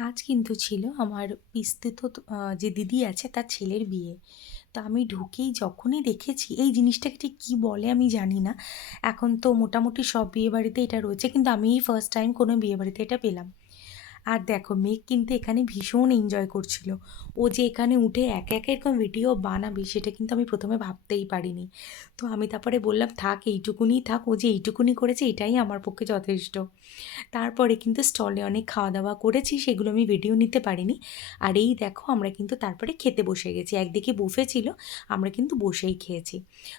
আজ কিন্তু ছিল আমার পিসতুত যে দিদি আছে তার ছেলের বিয়ে। তো আমি ঢুকেই যখনই দেখেছি এই জিনিসটাকে ঠিক কী বলে আমি জানি না। এখন তো মোটামুটি সব বিয়েবাড়িতে এটা রয়েছে কিন্তু আমিই ফার্স্ট টাইম কোনো বিয়েবাড়িতে এটা পেলাম। আর দেখো মেঘ কিন্তু এখানে ভীষণ এনজয় করছিল। ও যে এখানে উঠে একা, একা এরকম ভিডিও বানাবে সেটা কিন্তু আমি ১ম এ ভাবতেই পারিনি। তো আমি তারপরে বললাম, "থাক এইটুকুনিই থাক। ও যে এইটুকুনি করেছে এটাই আমার পক্ষে যথেষ্ট।" তারপরে কিন্তু স্টলে অনেক খাওয়া-দাওয়া করেছি, সেগুলো আমি ভিডিও নিতে পারিনি। আর এই দেখো আমরা কিন্তু তারপরে খেতে বসে গেছি। একদিকে বুফে ছিল, আমরা কিন্তু বসেই খেয়েছি।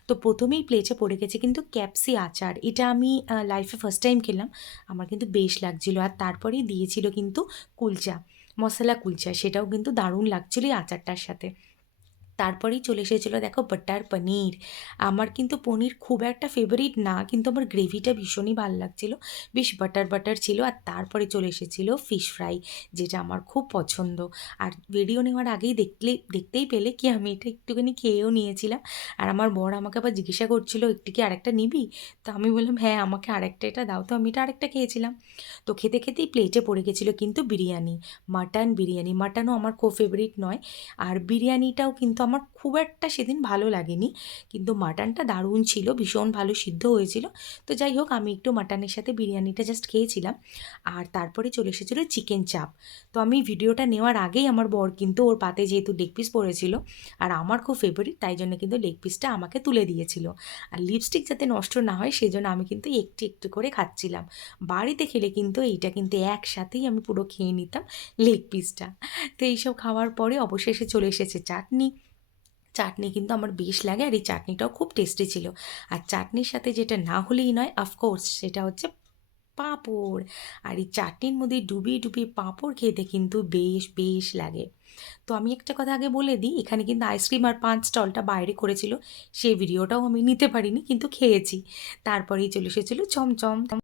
তো ১ম এই প্লেটে পড়ে গেছে কিন্তু ক্যাপসি আচার। এটা আমি লাইফে ফার্স্ট টাইম খেলাম। আমার কিন্তু বেশ লাগছিল। আর তারপরেই দিয়েছিল কিন্তু কুলচা, মসালা কুলচা। সেটাও কিন্তু দারুণ লাগছিল এই আচারটার সাথে। তারপরেই চলে এসেছিলো দেখো বাটার পনির। আমার কিন্তু পনির খুব একটা ফেভারিট না, কিন্তু আমার গ্রেভিটা ভীষণই ভাল লাগছিলো। বেশ বাটার, বাটার ছিল। আর তারপরে চলে এসেছিলো ফিশ ফ্রাই, যেটা আমার খুব পছন্দ। আর ভিডিও নেওয়ার আগেই দেখতেই পেলে কি আমি এটা একটুখানি খেয়েও নিয়েছিলাম। আর আমার বর আমাকে আবার জিজ্ঞাসা করছিল, "একটু কি আরেকটা নিবি?" তো আমি বললাম, "হ্যাঁ, আমাকে আরেকটা এটা দাও।" তো আমি এটা আরেকটা খেয়েছিলাম। তো খেতে, খেতেই প্লেটে পড়ে গেছিলো কিন্তু বিরিয়ানি, মাটন বিরিয়ানি। মাটনও আমার খুব ফেভারিট নয়। আর বিরিয়ানিটাও কিন্তু আমার খুব একটা সেদিন ভালো লাগেনি। কিন্তু মাটনটা দারুণ ছিল, ভীষণ ভালো সিদ্ধ হয়েছিল। তো যাই হোক আমি একটু মাটনের সাথে বিরিয়ানিটা জাস্ট খেয়েছিলাম। আর তারপরে চলে এসেছিলো চিকেন চাপ। তো আমি ভিডিওটা নেওয়ার আগেই আমার বর কিন্তু ওর পাতে যেহেতু লেগ পিস পড়েছিল আর আমার খুব ফেভারিট তাই জন্য কিন্তু লেগ পিসটা আমাকে তুলে দিয়েছিল। আর লিপস্টিক যাতে নষ্ট না হয় সেজন্য আমি কিন্তু একটু, একটু করে খাচ্ছিলাম। বাড়িতে খেলে কিন্তু এইটা কিন্তু একসাথেই আমি পুরো খেয়ে নিতাম লেগ পিসটা। তো এইসব খাওয়ার পরে অবশেষে চলে এসেছে চাটনি। চাটনি কিন্তু আমার বেশ লাগে আর এই চাটনিটাও খুব টেস্টি ছিল। আর চাটনির সাথে যেটা না হলেই নয় অফকোর্স সেটা হচ্ছে পাঁপড়। আর এই চাটনির মধ্যে ডুবিয়ে, ডুবিয়ে পাঁপড় খেতে কিন্তু বেশ, বেশ লাগে। তো আমি একটা কথা আগে বলে দিই, এখানে কিন্তু আইসক্রিম আর পান স্টলটা বাইরে করেছিল। সেই ভিডিওটাও আমি নিতে পারিনি কিন্তু খেয়েছি। তারপরেই চলে এসেছিল চমচম।